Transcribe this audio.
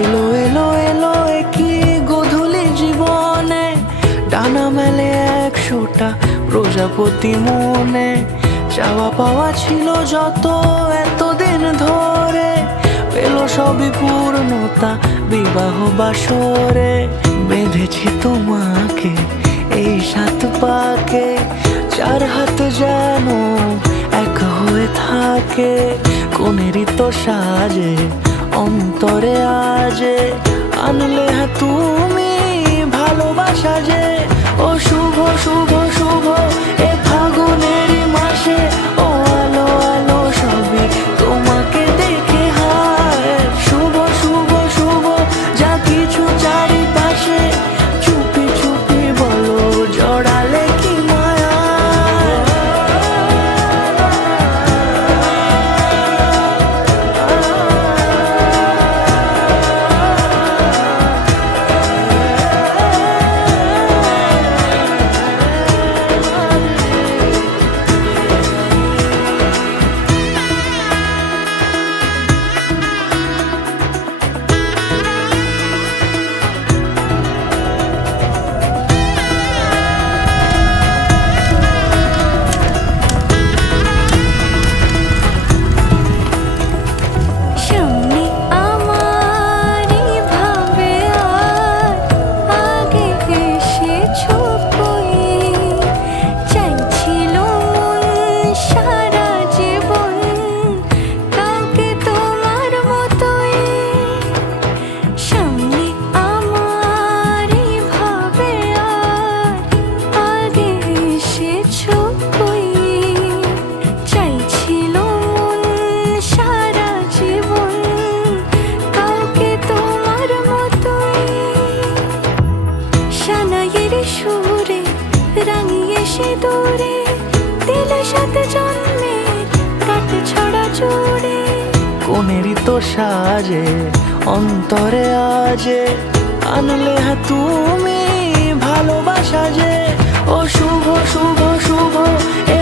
এলো এলো এলো কি গোধূলি জীবনে, ডানা মেলে 100টা প্রজাপতি মনে। চাওয়া পাওয়া ছিল যত এতদিন ধরে, পেল সবই পূর্ণতা বিবাহ বাসরে। বেঁধেছি তোমাকে এই 7 পাকে, 4 হাত যেন এক হয়ে থাকে। কোনেরই তো সাজে অন্তরে আজে, আনলে তুমি ভালোবাসা যে। ও শুভ শুভ শুভ এ ফাগুনেরই মাসে, ও আলো আলো সবই তোমাকে দেখে হায়। শুভ শুভ শুভ যা কিছু চারিপাশে, চুপি চুপি বলো জড়ালে কি মায়া। সুরে রাঙিয়ে সে দূরে, দিলে 7 জন্মের কাট ছড়া জুড়ে। কোনেরই তো সাজে অন্তরে আজে, আনলে তুমি ভালোবাসা যে। ও শুভ শুভ শুভ এ